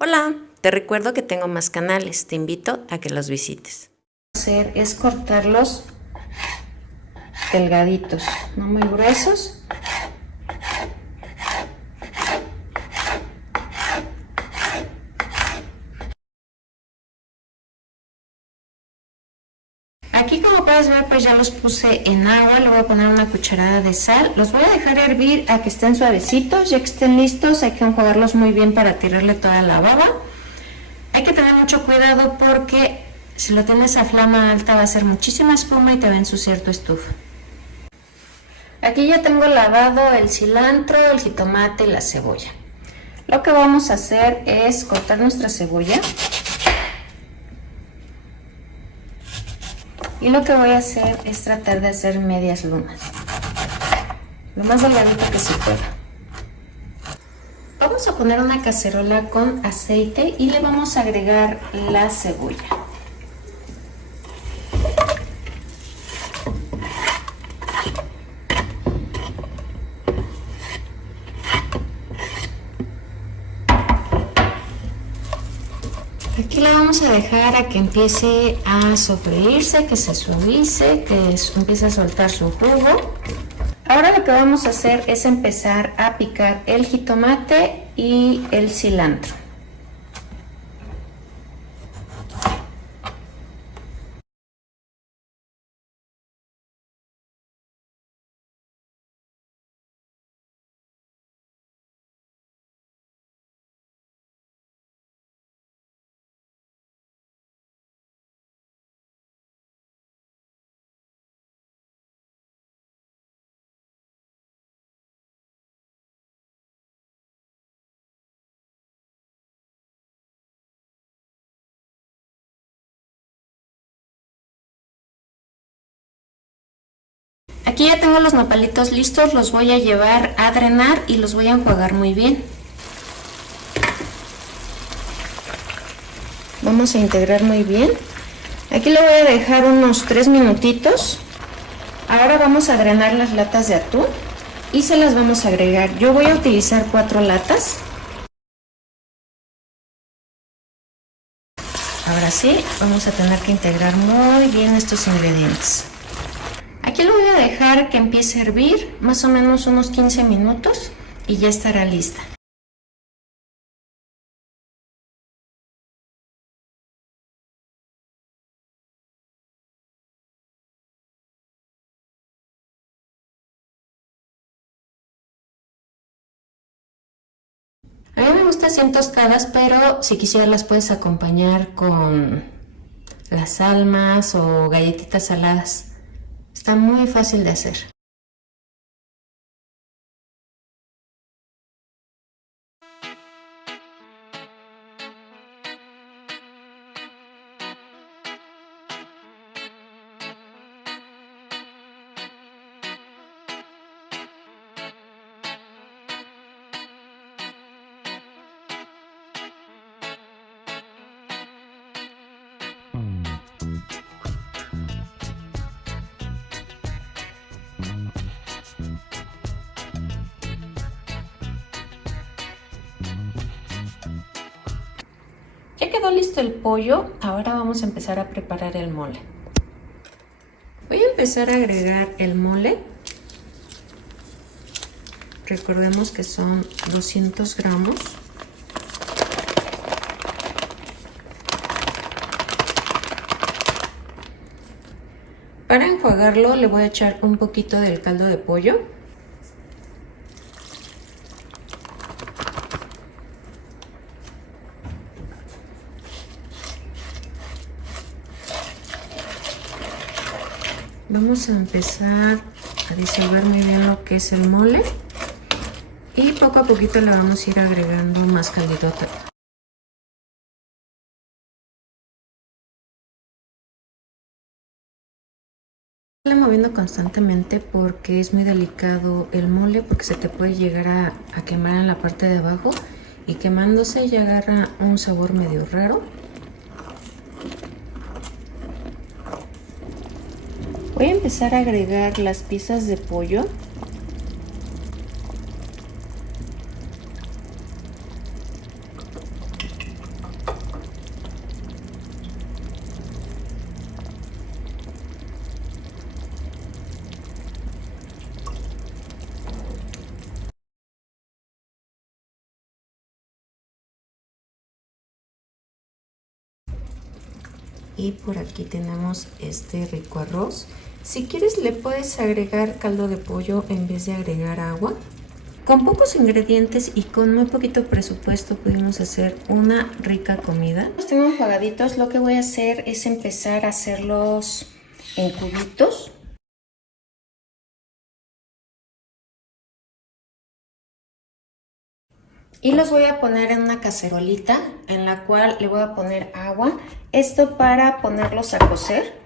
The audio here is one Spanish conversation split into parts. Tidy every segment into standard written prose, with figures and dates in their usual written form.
Hola, te recuerdo que tengo más canales, te invito a que los visites. Hacer es cortarlos delgaditos, no muy gruesos. Aquí, como puedes ver, pues ya los puse en agua. Le voy a poner una cucharada de sal. Los voy a dejar hervir a que estén suavecitos. Ya que estén listos, hay que enjuagarlos muy bien para tirarle toda la baba. Hay que tener mucho cuidado porque si lo tienes a flama alta va a hacer muchísima espuma y te va a ensuciar tu estufa. Aquí ya tengo lavado el cilantro, el jitomate y la cebolla. Lo que vamos a hacer es cortar nuestra cebolla. Y lo que voy a hacer es tratar de hacer medias lunas, lo más delgadito que se pueda. Vamos a poner una cacerola con aceite y le vamos a agregar la cebolla. Aquí la vamos a dejar a que empiece a sofreírse, que se suavice, que empiece a soltar su jugo. Ahora lo que vamos a hacer es empezar a picar el jitomate y el cilantro. Aquí ya tengo los nopalitos listos, los voy a llevar a drenar y los voy a enjuagar muy bien. Vamos a integrar muy bien. Aquí lo voy a dejar unos 3 minutitos. Ahora vamos a drenar las latas de atún y se las vamos a agregar. Yo voy a utilizar 4 latas. Ahora sí, vamos a tener que integrar muy bien estos ingredientes. Aquí lo voy a dejar que empiece a hervir, más o menos unos 15 minutos y ya estará lista. A mí me gusta así en tostadas, pero si quisieras las puedes acompañar con las almas o galletitas saladas. Está muy fácil de hacer. Ya quedó listo el pollo, ahora vamos a empezar a preparar el mole. Voy a empezar a agregar el mole. Recordemos que son 200 gramos. Para enjuagarlo le voy a echar un poquito del caldo de pollo. Vamos a empezar a disolver muy bien lo que es el mole y poco a poquito le vamos a ir agregando más caldito. Moviendo constantemente porque es muy delicado el mole, porque se te puede llegar a quemar en la parte de abajo y quemándose ya agarra un sabor medio raro. Voy a empezar a agregar las piezas de pollo. Y por aquí tenemos este rico arroz. Si quieres le puedes agregar caldo de pollo en vez de agregar agua. Con pocos ingredientes y con muy poquito presupuesto pudimos hacer una rica comida. Los tengo enjuagaditos. Lo que voy a hacer es empezar a hacerlos en cubitos. Y los voy a poner en una cacerolita en la cual le voy a poner agua. Esto para ponerlos a cocer.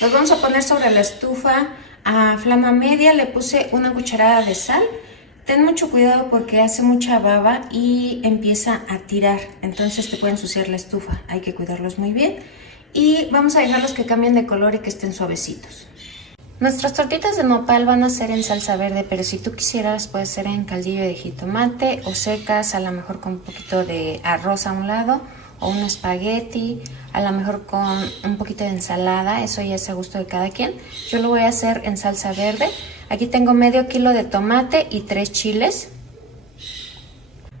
Los vamos a poner sobre la estufa a flama media. Le puse una cucharada de sal. Ten mucho cuidado porque hace mucha baba y empieza a tirar. Entonces te puede ensuciar la estufa. Hay que cuidarlos muy bien. Y vamos a dejarlos que cambien de color y que estén suavecitos. Nuestras tortitas de nopal van a ser en salsa verde, pero si tú quisieras puede ser en caldillo de jitomate o secas, a lo mejor con un poquito de arroz a un lado o un espagueti, a lo mejor con un poquito de ensalada, eso ya es a gusto de cada quien. Yo lo voy a hacer en salsa verde. Aquí tengo medio kilo de tomate y 3 chiles.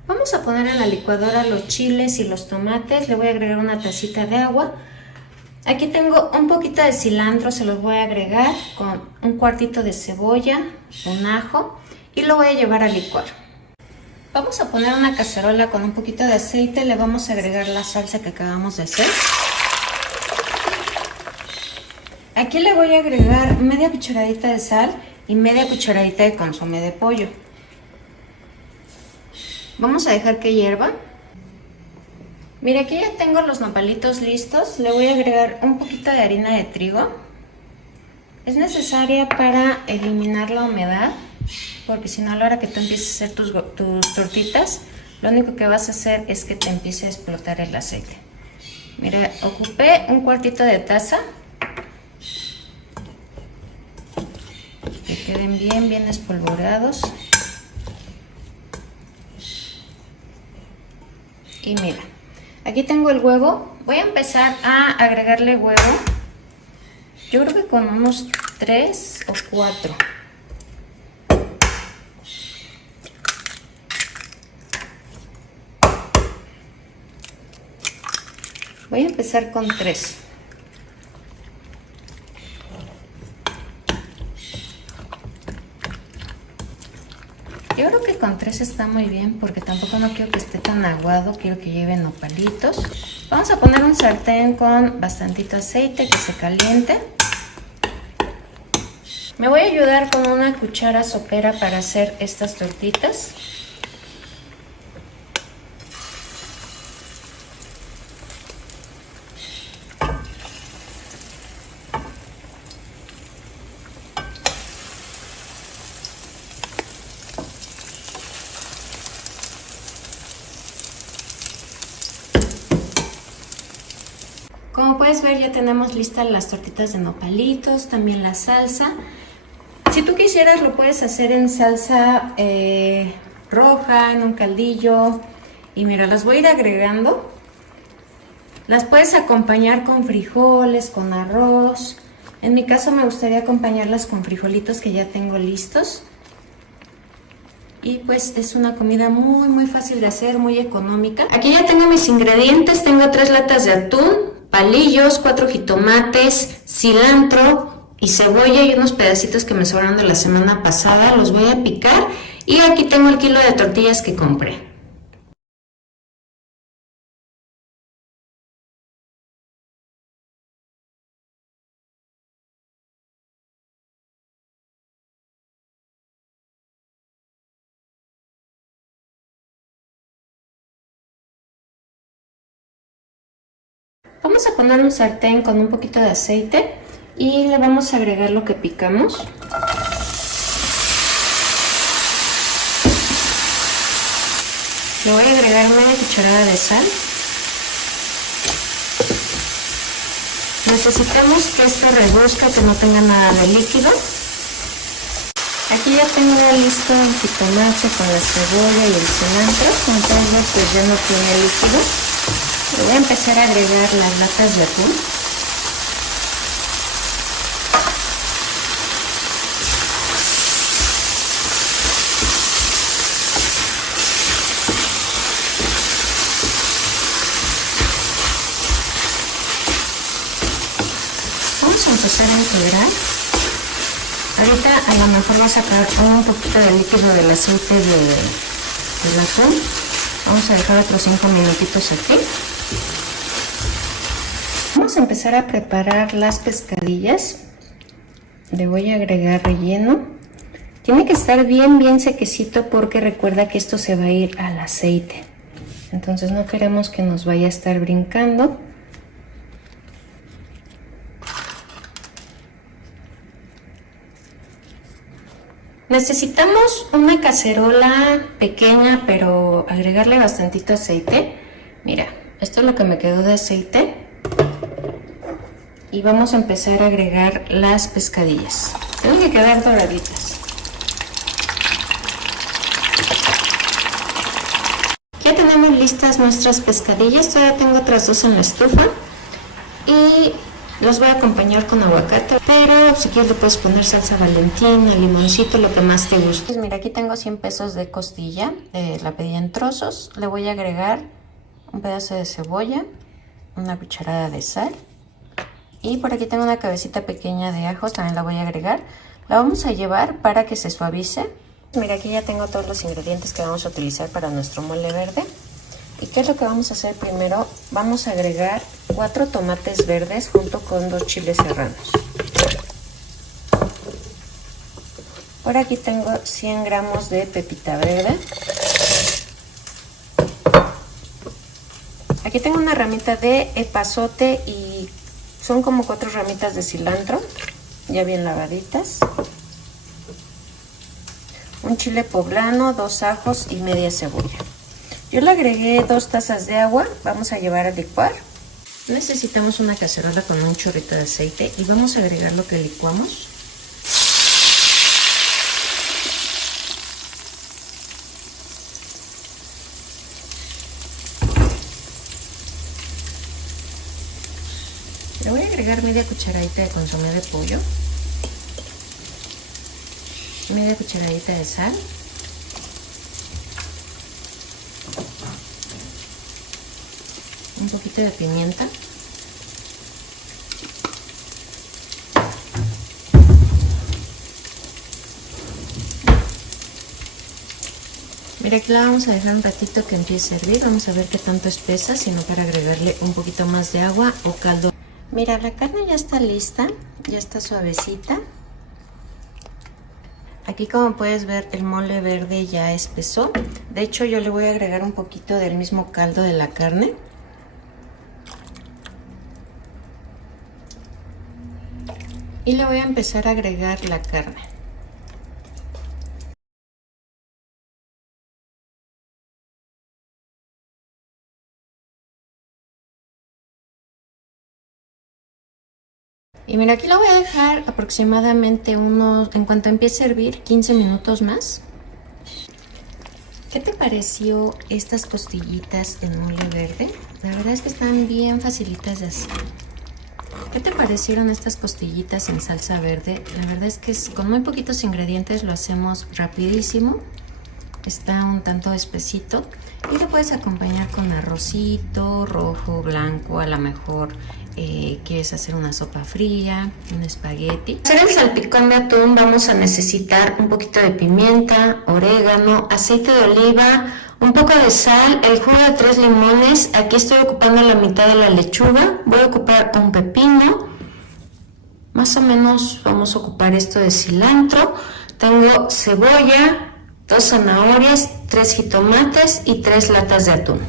Vamos a poner en la licuadora los chiles y los tomates. Le voy a agregar una tacita de agua. Aquí tengo un poquito de cilantro, se los voy a agregar con un cuartito de cebolla, un ajo y lo voy a llevar a licuar. Vamos a poner una cacerola con un poquito de aceite, le vamos a agregar la salsa que acabamos de hacer. Aquí le voy a agregar media cucharadita de sal y media cucharadita de consomé de pollo. Vamos a dejar que hierva. Mira, aquí ya tengo los nopalitos listos. Le voy a agregar un poquito de harina de trigo. Es necesaria para eliminar la humedad, porque si no, a la hora que tú empieces a hacer tus tortitas, lo único que vas a hacer es que te empiece a explotar el aceite. Mira, ocupé un cuartito de taza. Que queden bien espolvoreados. Y mira. Aquí tengo el huevo. Voy a empezar a agregarle huevo. Yo creo que con unos 3 o 4. Voy a empezar con 3. Yo creo que con 3 está muy bien porque tampoco no quiero que esté tan aguado, quiero que lleve nopalitos. Vamos a poner un sartén con bastantito aceite que se caliente. Me voy a ayudar con una cuchara sopera para hacer estas tortitas. Como puedes ver, ya tenemos listas las tortitas de nopalitos, también la salsa. Si tú quisieras lo puedes hacer en salsa roja, en un caldillo. Y mira, las voy a ir agregando. Las puedes acompañar con frijoles, con arroz. En mi caso me gustaría acompañarlas con frijolitos que ya tengo listos. Y pues es una comida muy fácil de hacer, muy económica. Aquí ya tengo mis ingredientes. Tengo 3 latas de atún, palillos, 4 jitomates, cilantro y cebolla y unos pedacitos que me sobraron de la semana pasada. Los voy a picar y aquí tengo el kilo de tortillas que compré. Vamos a poner un sartén con un poquito de aceite y le vamos a agregar lo que picamos. Le voy a agregar media cucharada de sal. Necesitamos que esto reduzca, que no tenga nada de líquido. Aquí ya tengo listo el jitomate con la cebolla y el cilantro. Como pueden ver, pues ya no tiene líquido. Le voy a empezar a agregar las latas de atún. Vamos a empezar a integrar. Ahorita a lo mejor va a sacar un poquito de líquido del aceite del atún. Vamos a dejar otros 5 minutitos aquí. Vamos a empezar a preparar las pescadillas. Le voy a agregar relleno. Tiene que estar bien sequecito porque recuerda que esto se va a ir al aceite. Entonces no queremos que nos vaya a estar brincando. Necesitamos una cacerola pequeña, pero agregarle bastantito aceite. Mira, esto es lo que me quedó de aceite. Y vamos a empezar a agregar las pescadillas. Tienen que quedar doraditas. Ya tenemos listas nuestras pescadillas. Todavía tengo otras 2 en la estufa. Y los voy a acompañar con aguacate, pero si quieres le puedes poner salsa Valentina, limoncito, lo que más te guste. Pues mira, aquí tengo 100 pesos de costilla, la pedí en trozos. Le voy a agregar un pedazo de cebolla, una cucharada de sal. Y por aquí tengo una cabecita pequeña de ajos, también la voy a agregar. La vamos a llevar para que se suavice. Mira, aquí ya tengo todos los ingredientes que vamos a utilizar para nuestro mole verde. ¿Y qué es lo que vamos a hacer primero? Vamos a agregar 4 tomates verdes junto con 2 chiles serranos. Por aquí tengo 100 gramos de pepita verde. Aquí tengo una ramita de epazote y son como 4 ramitas de cilantro, ya bien lavaditas. Un chile poblano, 2 ajos y media cebolla. Yo le agregué 2 tazas de agua, vamos a llevar a licuar. Necesitamos una cacerola con un chorrito de aceite y vamos a agregar lo que licuamos. Le voy a agregar media cucharadita de consomé de pollo, media cucharadita de sal, un poquito de pimienta, mira, aquí la vamos a dejar un ratito que empiece a hervir. Vamos a ver qué tanto espesa, sino para agregarle un poquito más de agua o caldo. Mira, la carne ya está lista, ya está suavecita. Aquí, como puedes ver, el mole verde ya espesó. De hecho, yo le voy a agregar un poquito del mismo caldo de la carne. Y le voy a empezar a agregar la carne. Y mira, aquí lo voy a dejar aproximadamente en cuanto empiece a hervir, 15 minutos más. ¿Qué te pareció estas costillitas en mole verde? La verdad es que están bien facilitas de hacer. ¿Qué te parecieron estas costillitas en salsa verde? La verdad es que con muy poquitos ingredientes lo hacemos rapidísimo. Está un tanto espesito y lo puedes acompañar con arrocito rojo, blanco, a lo mejor quieres hacer una sopa fría, un espagueti. Para hacer el salpicón de atún vamos a necesitar un poquito de pimienta, orégano, aceite de oliva, un poco de sal, el jugo de 3 limones. Aquí estoy ocupando la mitad de la lechuga. Voy a ocupar un pepino. Más o menos vamos a ocupar esto de cilantro. Tengo cebolla, 2 zanahorias, 3 jitomates y 3 latas de atún.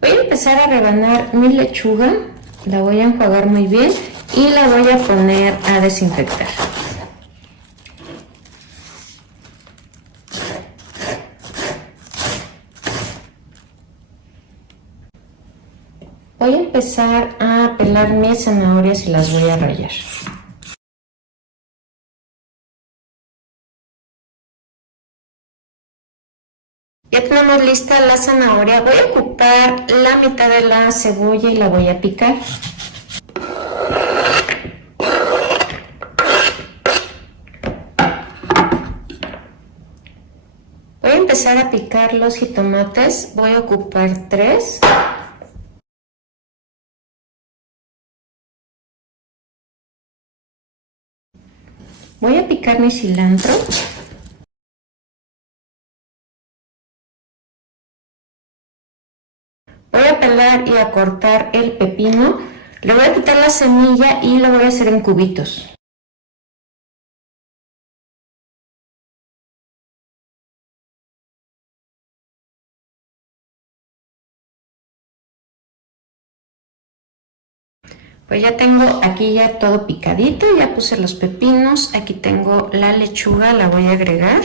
Voy a empezar a rebanar mi lechuga. La voy a enjuagar muy bien y la voy a poner a desinfectar. Voy a empezar a pelar mis zanahorias y las voy a rallar. Ya tenemos lista la zanahoria. Voy a ocupar la mitad de la cebolla y la voy a picar. Voy a empezar a picar los jitomates. Voy a ocupar 3. Voy a picar mi cilantro. Voy a pelar y a cortar el pepino. Le voy a quitar la semilla y lo voy a hacer en cubitos. Pues ya tengo aquí ya todo picadito, ya puse los pepinos, aquí tengo la lechuga, la voy a agregar.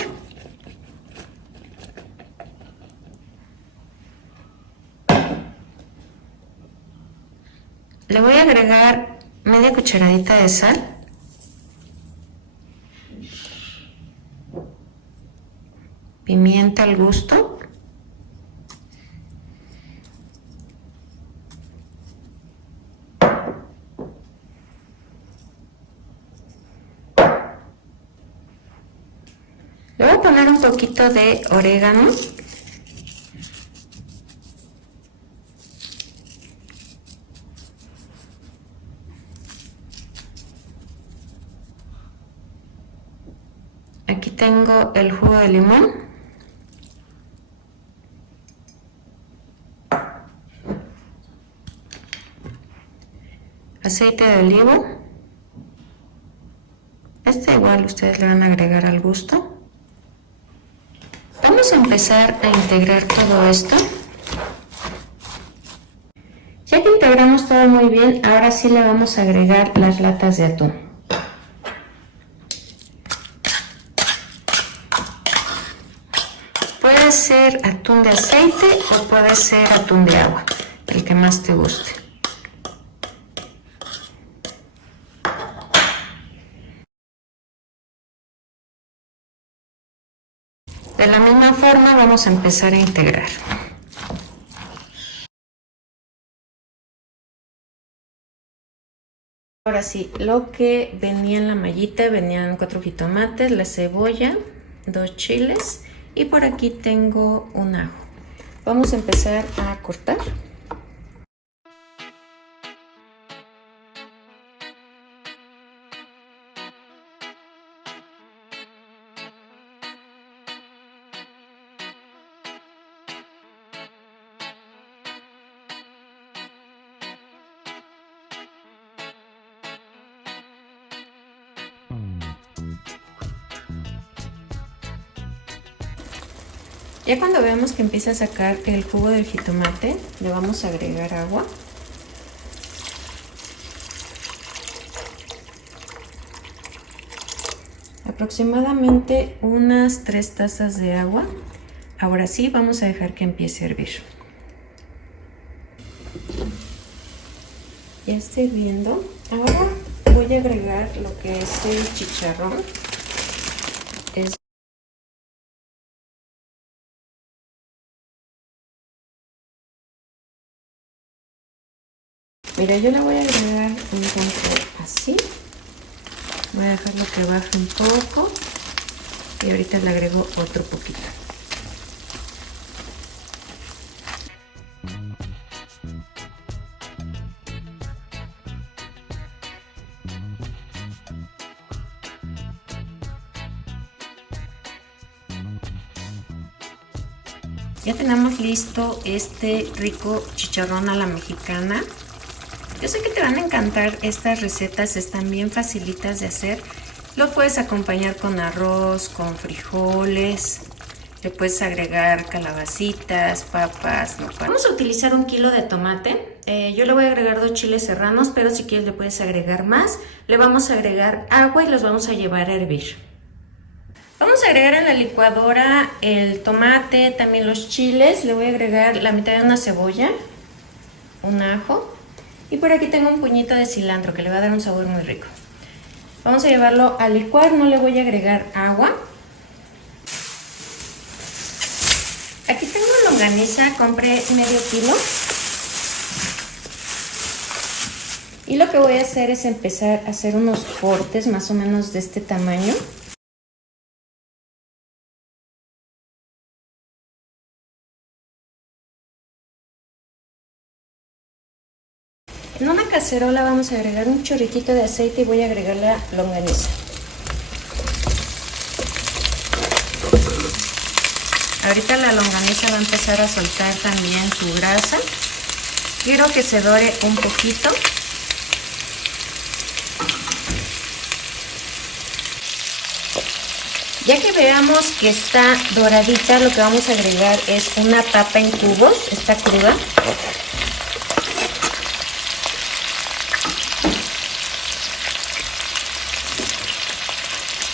Le voy a agregar media cucharadita de sal. Pimienta al gusto. Le voy a poner un poquito de orégano. Aquí tengo el jugo de limón. Aceite de olivo. Este igual ustedes le van a agregar al gusto. Vamos a empezar a integrar todo esto. Ya que integramos todo muy bien, ahora sí le vamos a agregar las latas de atún. Puede ser atún de aceite o puede ser atún de agua, el que más te guste. De la misma forma vamos a empezar a integrar. Ahora sí, lo que venía en la mallita, venían 4 jitomates, la cebolla, 2 chiles y por aquí tengo un ajo. Vamos a empezar a cortar. Ya cuando veamos que empieza a sacar el jugo del jitomate, le vamos a agregar agua. Aproximadamente unas 3 tazas de agua. Ahora sí, vamos a dejar que empiece a hervir. Ya está hirviendo. Ahora voy a agregar lo que es el chicharrón. Mira, yo le voy a agregar un poco así. Voy a dejarlo que baje un poco. Y ahorita le agrego otro poquito. Ya tenemos listo este rico chicharrón a la mexicana. Yo sé que te van a encantar estas recetas, están bien facilitas de hacer. Lo puedes acompañar con arroz, con frijoles, le puedes agregar calabacitas, papas, nopales. Vamos a utilizar 1 kilo de tomate. Yo le voy a agregar 2 chiles serranos, pero si quieres le puedes agregar más. Le vamos a agregar agua y los vamos a llevar a hervir. Vamos a agregar en la licuadora el tomate, también los chiles. Le voy a agregar la mitad de una cebolla, un ajo. Y por aquí tengo un puñito de cilantro que le va a dar un sabor muy rico. Vamos a llevarlo a licuar, no le voy a agregar agua. Aquí tengo longaniza, compré medio kilo. Y lo que voy a hacer es empezar a hacer unos cortes más o menos de este tamaño. En una cacerola vamos a agregar un chorritito de aceite y voy a agregar la longaniza. Ahorita la longaniza va a empezar a soltar también su grasa. Quiero que se dore un poquito. Ya que veamos que está doradita, lo que vamos a agregar es una papa en cubos, está cruda.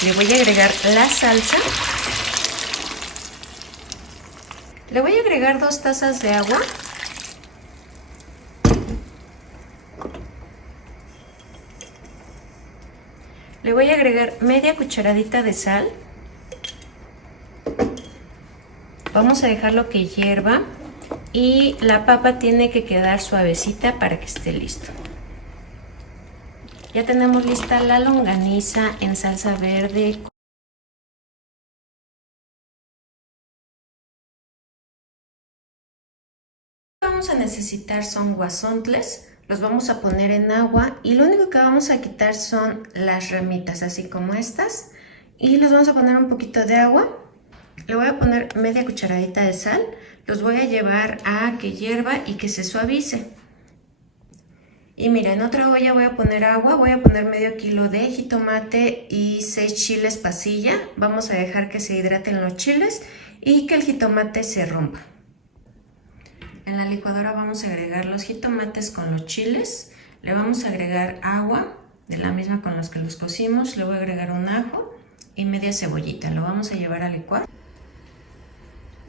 Le voy a agregar la salsa. Le voy a agregar 2 tazas de agua. Le voy a agregar media cucharadita de sal. Vamos a dejarlo que hierva y la papa tiene que quedar suavecita para que esté listo. Ya tenemos lista la longaniza en salsa verde. Vamos a necesitar son guasontles, los vamos a poner en agua y lo único que vamos a quitar son las ramitas, así como estas, y los vamos a poner un poquito de agua. Le voy a poner media cucharadita de sal, los voy a llevar a que hierva y que se suavice. Y mira, en otra olla voy a poner agua, voy a poner medio kilo de jitomate y 6 chiles pasilla. Vamos a dejar que se hidraten los chiles y que el jitomate se rompa. En la licuadora vamos a agregar los jitomates con los chiles, le vamos a agregar agua, de la misma con los que los cocimos, le voy a agregar un ajo y media cebollita, lo vamos a llevar a licuar.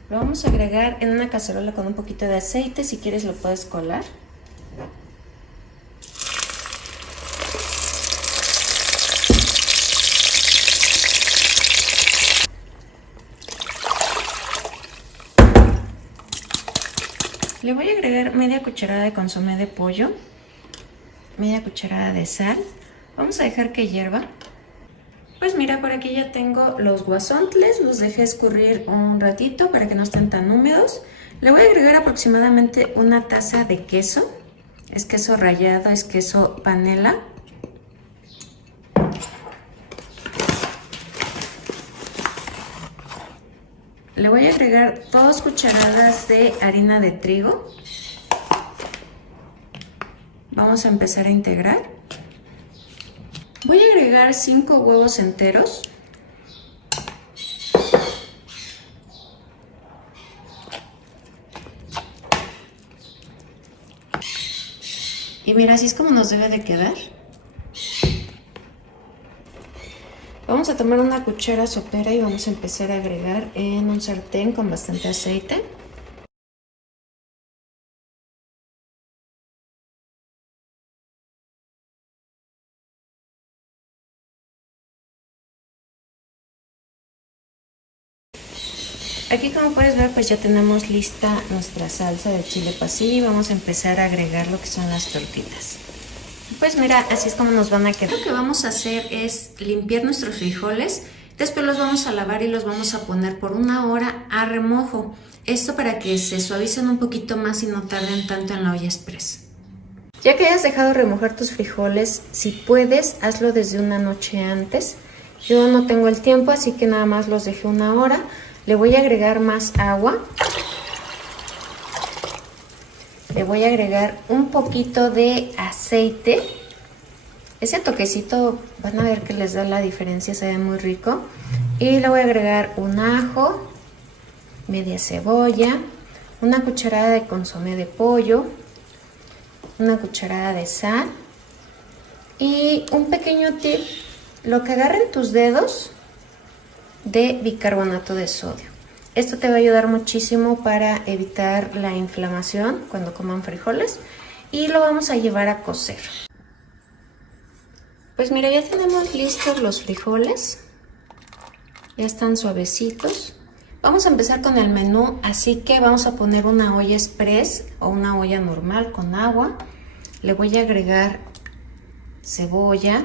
Lo vamos a agregar en una cacerola con un poquito de aceite, si quieres lo puedes colar. Le voy a agregar media cucharada de consomé de pollo, media cucharada de sal. Vamos a dejar que hierva. Pues mira, por aquí ya tengo los guasontles, los dejé escurrir un ratito para que no estén tan húmedos. Le voy a agregar aproximadamente una taza de queso. Es queso rallado, es queso panela. Le voy a agregar 2 cucharadas de harina de trigo. Vamos a empezar a integrar. Voy a agregar 5 huevos enteros. Y mira, así es como nos debe de quedar. Vamos a tomar una cuchara sopera y vamos a empezar a agregar en un sartén con bastante aceite. Aquí, como puedes ver, pues ya tenemos lista nuestra salsa de chile pasilla y vamos a empezar a agregar lo que son las tortitas. Pues mira, así es como nos van a quedar. Lo que vamos a hacer es limpiar nuestros frijoles, después los vamos a lavar y los vamos a poner por 1 hora a remojo. Esto para que se suavicen un poquito más y no tarden tanto en la olla express. Ya que hayas dejado remojar tus frijoles, si puedes, hazlo desde una noche antes. Yo no tengo el tiempo, así que nada más los dejé 1 hora. Le voy a agregar más agua. Le voy a agregar un poquito de aceite. Ese toquecito van a ver que les da la diferencia, se ve muy rico. Y le voy a agregar un ajo, media cebolla, una cucharada de consomé de pollo, una cucharada de sal y un pequeño tip, lo que agarren tus dedos de bicarbonato de sodio. Esto te va a ayudar muchísimo para evitar la inflamación cuando coman frijoles y lo vamos a llevar a cocer. Pues mira, ya tenemos listos los frijoles, ya están suavecitos. Vamos a empezar con el menú, así que vamos a poner una olla express o una olla normal con agua. Le voy a agregar cebolla,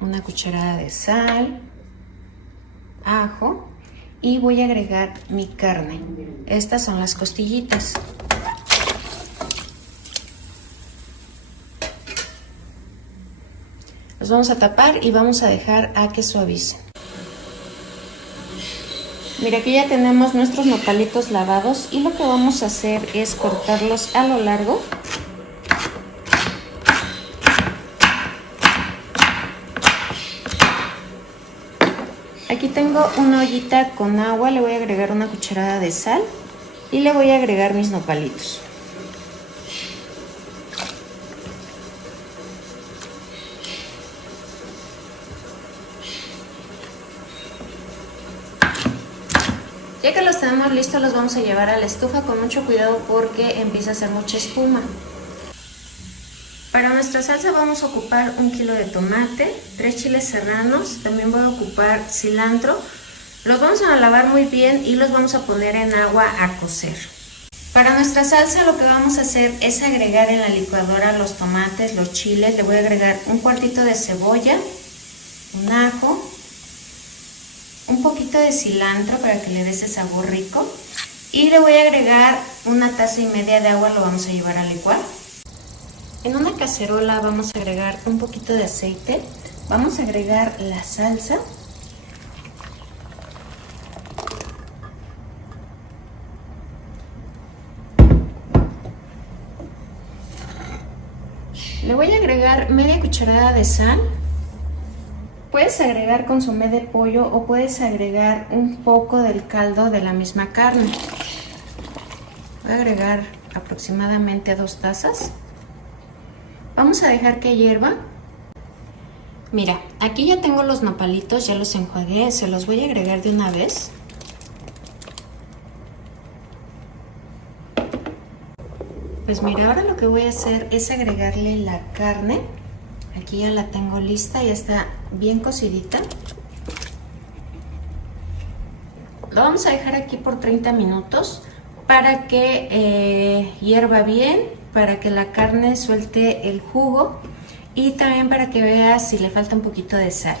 una cucharada de sal, ajo y voy a agregar mi carne. Estas son las costillitas. Los vamos a tapar y vamos a dejar a que suavicen. Mira, aquí ya tenemos nuestros nopalitos lavados y lo que vamos a hacer es cortarlos a lo largo. Aquí tengo una ollita con agua, le voy a agregar una cucharada de sal y le voy a agregar mis nopalitos. Ya que los tenemos listos, los vamos a llevar a la estufa con mucho cuidado porque empieza a hacer mucha espuma. Para nuestra salsa vamos a ocupar 1 kilo de tomate, 3 chiles serranos, también voy a ocupar cilantro. Los vamos a lavar muy bien y los vamos a poner en agua a cocer. Para nuestra salsa lo que vamos a hacer es agregar en la licuadora los tomates, los chiles. Le voy a agregar un cuartito de cebolla, un ajo, un poquito de cilantro para que le dé ese sabor rico. Y le voy a agregar 1,5 tazas de agua, lo vamos a llevar a licuar. En una cacerola vamos a agregar un poquito de aceite, vamos a agregar la salsa, le voy a agregar media cucharada de sal, puedes agregar consomé de pollo o puedes agregar un poco del caldo de la misma carne. Voy a agregar aproximadamente 2 tazas. Vamos a dejar que hierva. Mira, aquí ya tengo los nopalitos, ya los enjuagué, se los voy a agregar de una vez. Pues mira, ahora lo que voy a hacer es agregarle la carne. Aquí ya la tengo lista, ya está bien cocidita. Lo vamos a dejar aquí por 30 minutos para que hierva bien, para que la carne suelte el jugo y también para que veas si le falta un poquito de sal.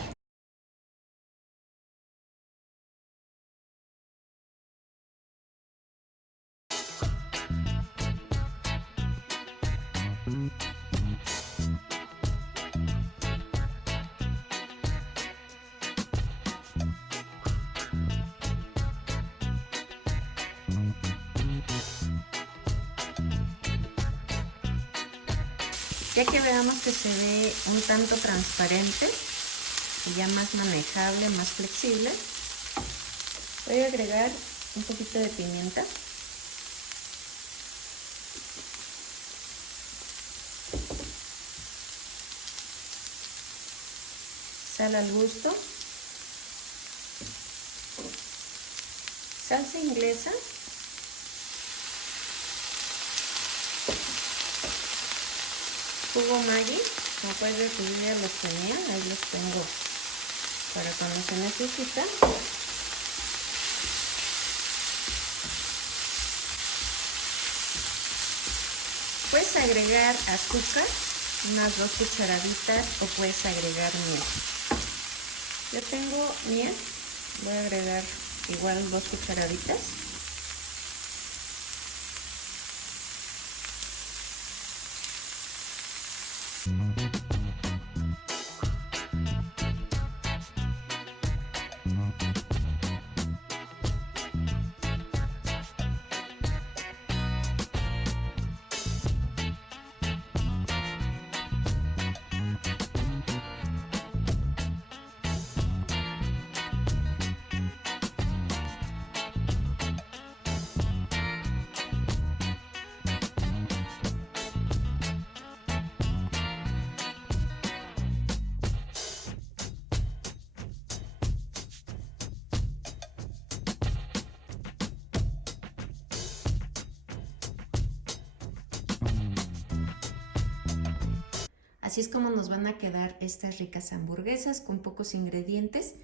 Ya que veamos que se ve un tanto transparente y ya más manejable, más flexible, voy a agregar un poquito de pimienta. Sal al gusto. Salsa inglesa. Jugo Maggi, como puedes ver, yo ya los tenía, ahí los tengo para cuando se necesita. Puedes agregar azúcar, unas 2 cucharaditas, o puedes agregar miel. Yo tengo miel, voy a agregar igual 2 cucharaditas. Así es como nos van a quedar estas ricas hamburguesas con pocos ingredientes.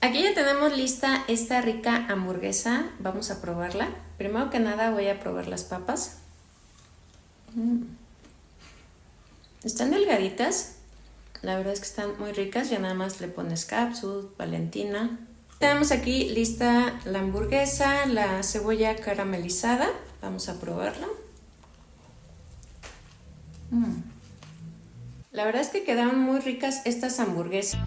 Aquí ya tenemos lista esta rica hamburguesa, vamos a probarla. Primero que nada voy a probar las papas. Están delgaditas, la verdad es que están muy ricas, ya nada más le pones capsule, Valentina. Tenemos aquí lista la hamburguesa, la cebolla caramelizada, vamos a probarla. La verdad es que quedaron muy ricas estas hamburguesas.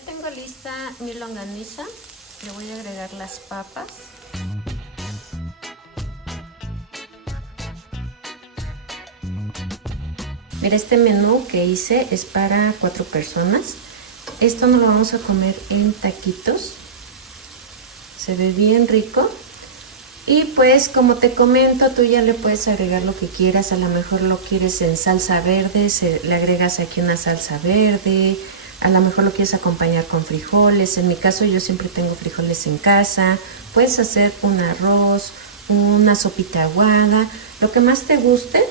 Ya tengo lista mi longaniza, le voy a agregar las papas. Mira, este menú que hice es para 4 personas. Esto nos lo vamos a comer en taquitos. Se ve bien rico. Y pues como te comento, tú ya le puedes agregar lo que quieras. A lo mejor lo quieres en salsa verde, le agregas aquí una salsa verde. A lo mejor lo quieres acompañar con frijoles. En mi caso yo siempre tengo frijoles en casa. Puedes hacer un arroz, una sopita aguada, lo que más te guste.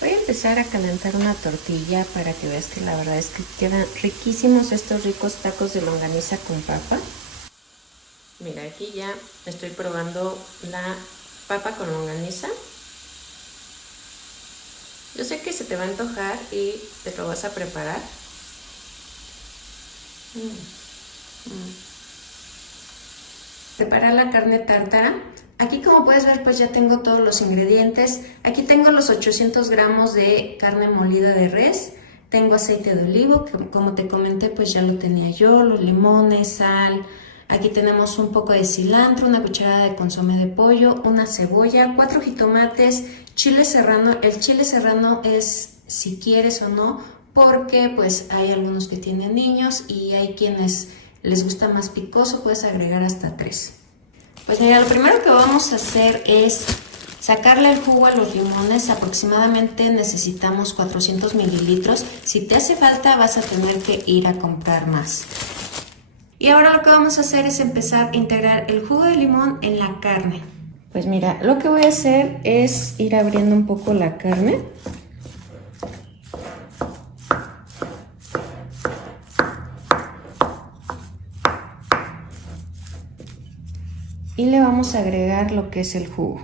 Voy a empezar a calentar una tortilla para que veas que la verdad es que quedan riquísimos estos ricos tacos de longaniza con papa. Mira, aquí ya estoy probando la papa con longaniza. Yo sé que se te va a antojar y te lo vas a preparar. Preparar la carne tártara. Aquí, como puedes ver, pues ya tengo todos los ingredientes. Aquí tengo los 800 gramos de carne molida de res. Tengo aceite de olivo, que como te comenté, pues ya lo tenía yo, los limones, sal. Aquí tenemos un poco de cilantro, una cucharada de consomé de pollo, una cebolla, 4 jitomates, chile serrano. El chile serrano es si quieres o no, porque pues hay algunos que tienen niños y hay quienes les gusta más picoso, puedes agregar hasta 3. Pues mira, lo primero que vamos a hacer es sacarle el jugo a los limones. Aproximadamente necesitamos 400 mililitros. Si te hace falta vas a tener que ir a comprar más. Y ahora lo que vamos a hacer es empezar a integrar el jugo de limón en la carne. Pues mira, lo que voy a hacer es ir abriendo un poco la carne. Y le vamos a agregar lo que es el jugo.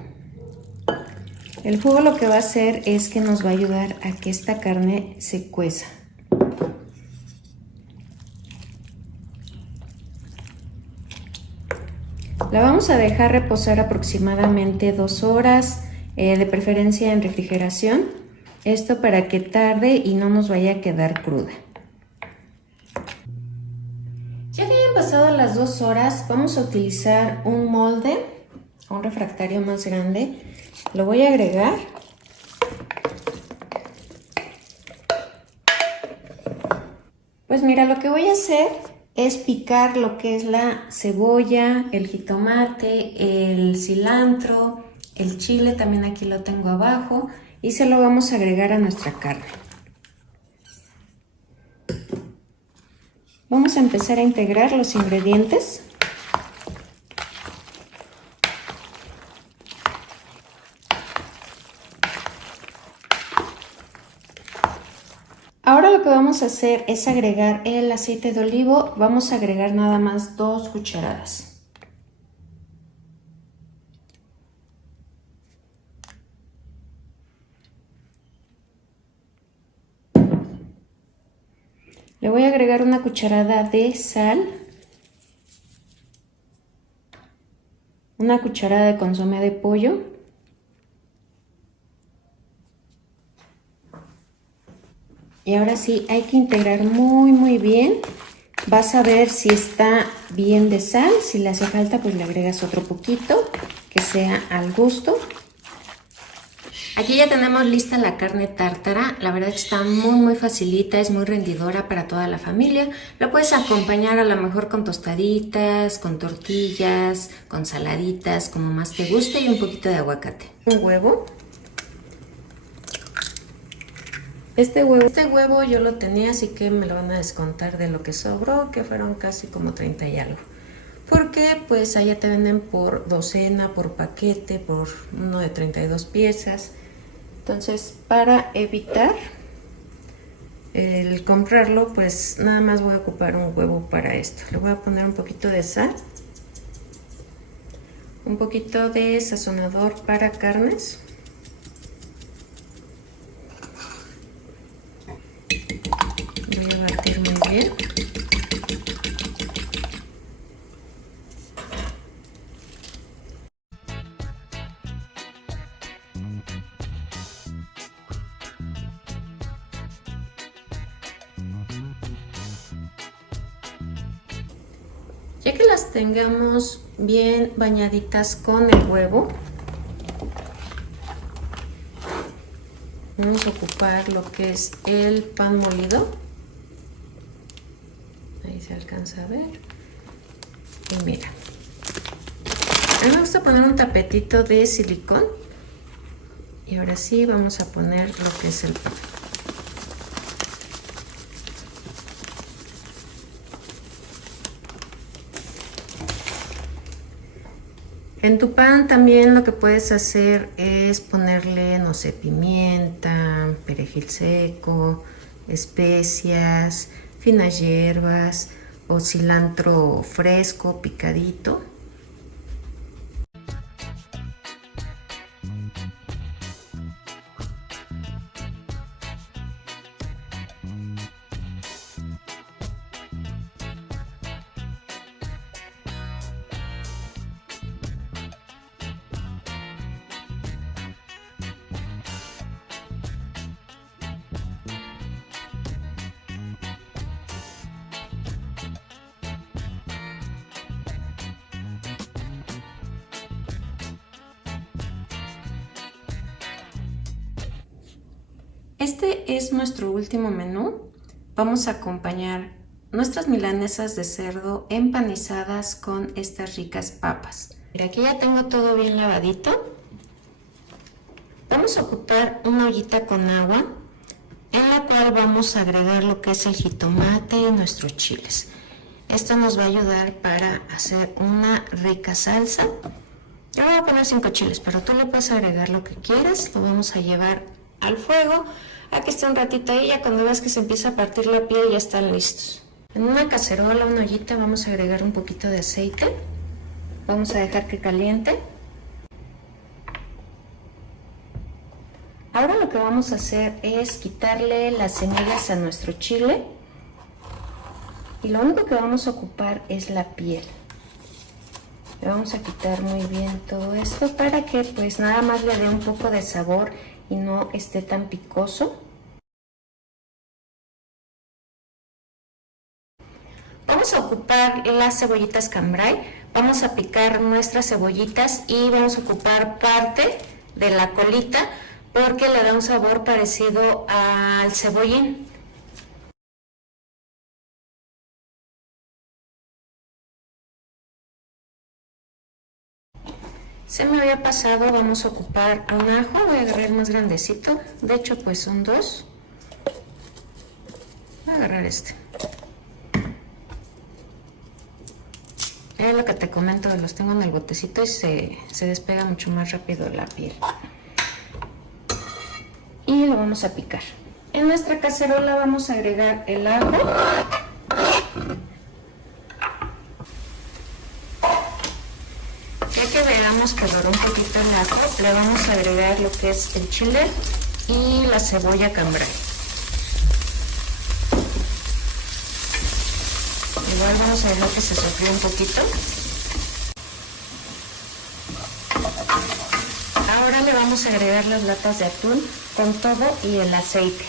El jugo lo que va a hacer es que nos va a ayudar a que esta carne se cueza. La vamos a dejar reposar aproximadamente 2 horas, de preferencia en refrigeración. Esto para que tarde y no nos vaya a quedar cruda. Ya que hayan pasado las 2 horas, vamos a utilizar un molde, un refractario más grande. Lo voy a agregar. Pues mira, lo que voy a hacer es picar lo que es la cebolla, el jitomate, el cilantro, el chile, también aquí lo tengo abajo, y se lo vamos a agregar a nuestra carne. Vamos a empezar a integrar los ingredientes. Ahora lo que vamos a hacer es agregar el aceite de olivo. Vamos a agregar nada más 2 cucharadas. Le voy a agregar una cucharada de sal, una cucharada de consomé de pollo, y ahora sí hay que integrar muy bien. Vas a ver si está bien de sal. Si le hace falta, pues le agregas otro poquito, que sea al gusto. Aquí ya tenemos lista la carne tártara. La verdad está muy facilita, es muy rendidora para toda la familia. Lo puedes acompañar a lo mejor con tostaditas, con tortillas, con saladitas, como más te guste, y un poquito de aguacate. Un huevo. Este huevo yo lo tenía, así que me lo van a descontar de lo que sobró, que fueron casi como 30 y algo. Porque pues allá te venden por docena, por paquete, por uno de 32 piezas. Entonces, para evitar el comprarlo, pues nada más voy a ocupar un huevo para esto. Le voy a poner un poquito de sal, un poquito de sazonador para carnes. Voy a batir muy bien. Ya que las tengamos bien bañaditas con el huevo, vamos a ocupar lo que es el pan molido. Ahí se alcanza a ver. Y mira, a mí me gusta poner un tapetito de silicón. Y ahora sí vamos a poner lo que es el pan. En tu pan también lo que puedes hacer es ponerle, no sé, pimienta, perejil seco, especias, finas hierbas o cilantro fresco, picadito. Este es nuestro último menú. Vamos a acompañar nuestras milanesas de cerdo empanizadas con estas ricas papas. Mira, aquí ya tengo todo bien lavadito. Vamos a ocupar una ollita con agua en la cual vamos a agregar lo que es el jitomate y nuestros chiles. Esto nos va a ayudar para hacer una rica salsa. Yo voy a poner 5 chiles, pero tú le puedes agregar lo que quieras. Lo vamos a llevar al fuego a que esté un ratito ahí. Ya cuando veas que se empieza a partir la piel ya están listos. En una cacerola, una ollita, vamos a agregar un poquito de aceite. Vamos a dejar que caliente. Ahora lo que vamos a hacer es quitarle las semillas a nuestro chile. Y lo único que vamos a ocupar es la piel. Le vamos a quitar muy bien todo esto para que pues nada más le dé un poco de sabor y no esté tan picoso. Vamos a ocupar las cebollitas cambray. Vamos a picar nuestras cebollitas y vamos a ocupar parte de la colita porque le da un sabor parecido al cebollín. Se me había pasado, vamos a ocupar un ajo, voy a agarrar más grandecito, de hecho pues son 2. Voy a agarrar este. Es lo que te comento, los tengo en el botecito y se despega mucho más rápido la piel. Y lo vamos a picar. En nuestra cacerola vamos a agregar el ajo. Ya que veamos que doró un poquito el ajo, le vamos a agregar lo que es el chile y la cebolla cambray. Igual vamos a dejar que se sofríe un poquito. Ahora le vamos a agregar las latas de atún con todo y el aceite.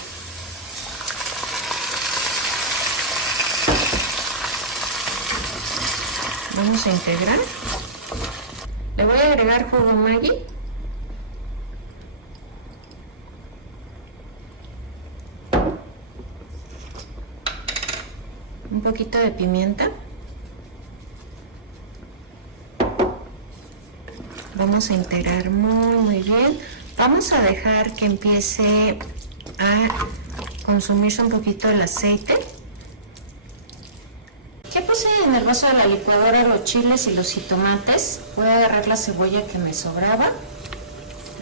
Vamos a integrar. Le voy a agregar jugo Maggi. Un poquito de pimienta. Vamos a integrar muy bien. Vamos a dejar que empiece a consumirse un poquito el aceite. Ya puse en el vaso de la licuadora los chiles y los jitomates. Voy a agarrar la cebolla que me sobraba.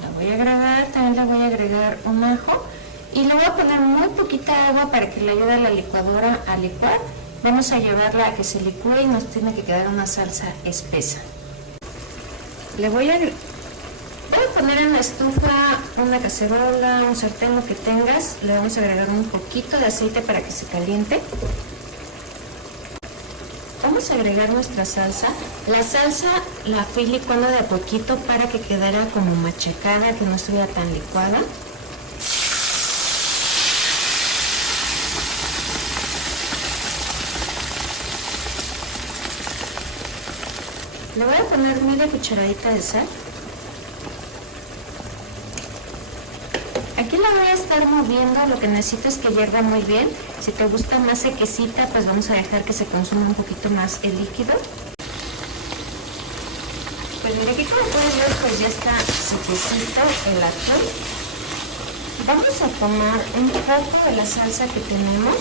La voy a agregar, también le voy a agregar un ajo. Y le voy a poner muy poquita agua para que le ayude a la licuadora a licuar. Vamos a llevarla a que se licúe y nos tiene que quedar una salsa espesa. Le voy a poner en la estufa una cacerola, un sartén, lo que tengas. Le vamos a agregar un poquito de aceite para que se caliente. Vamos a agregar nuestra salsa. La salsa la fui licuando de a poquito para que quedara como machacada, que no estuviera tan licuada. Le voy a poner media cucharadita de sal. Aquí la voy a estar moviendo, lo que necesito es que hierva muy bien. Si te gusta más sequecita, pues vamos a dejar que se consuma un poquito más el líquido. Pues mira, aquí como puedes ver, pues ya está sequecito el atún. Vamos a tomar un poco de la salsa que tenemos.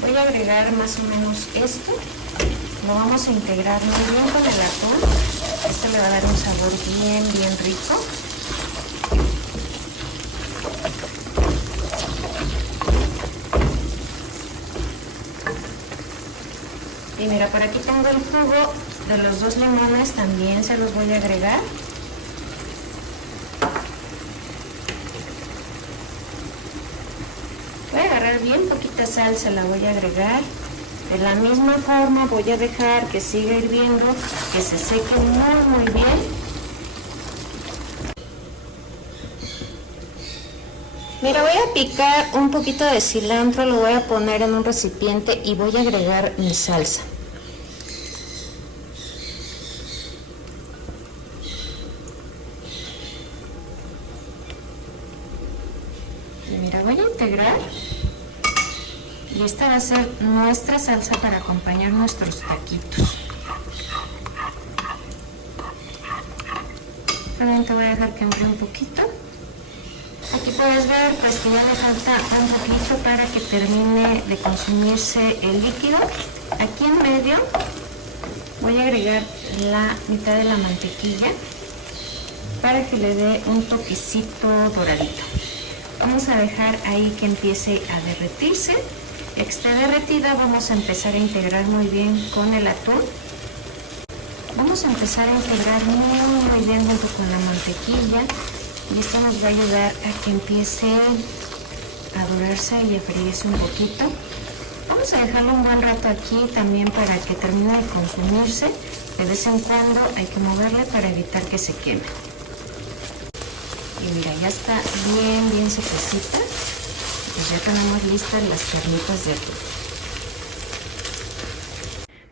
Voy a agregar más o menos esto. Lo vamos a integrar muy bien con el atún. Esto le va a dar un sabor bien rico. Y mira, por aquí tengo el jugo de los 2 limones, también se los voy a agregar. Voy a agarrar bien poquita sal, se la voy a agregar. De la misma forma voy a dejar que siga hirviendo, que se seque muy bien. Mira, voy a picar un poquito de cilantro, lo voy a poner en un recipiente y voy a agregar mi salsa. Y mira, voy a integrar. Y esta va a ser nuestra salsa para acompañar nuestros taquitos. Solamente voy a dejar que enfríe un poquito. Aquí puedes ver pues que ya me falta un poquito para que termine de consumirse el líquido. Aquí en medio voy a agregar la mitad de la mantequilla para que le dé un toquecito doradito. Vamos a dejar ahí que empiece a derretirse. Ya que esté derretida, vamos a empezar a integrar muy bien con el atún. Vamos a empezar a integrar muy bien junto con la mantequilla. Y esto nos va a ayudar a que empiece a dorarse y a freírse un poquito. Vamos a dejarlo un buen rato aquí también para que termine de consumirse. De vez en cuando hay que moverle para evitar que se queme. Y mira, ya está bien sequecita. Pues ya tenemos listas las carnitas de atún.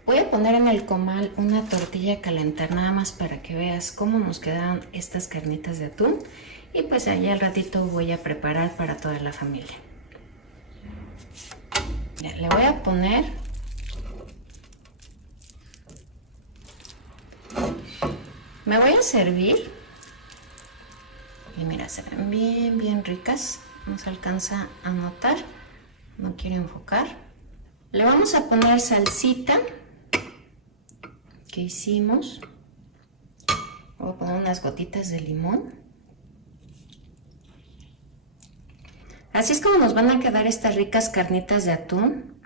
Voy a poner en el comal una tortilla a calentar nada más para que veas cómo nos quedaron estas carnitas de atún. Y pues allá al ratito voy a preparar para toda la familia. Ya, le voy a poner me voy a servir. Y mira, se ven bien ricas. No se alcanza a notar, no quiero enfocar. Le vamos a poner salsita que hicimos. Voy a poner unas gotitas de limón. Así es como nos van a quedar estas ricas carnitas de atún.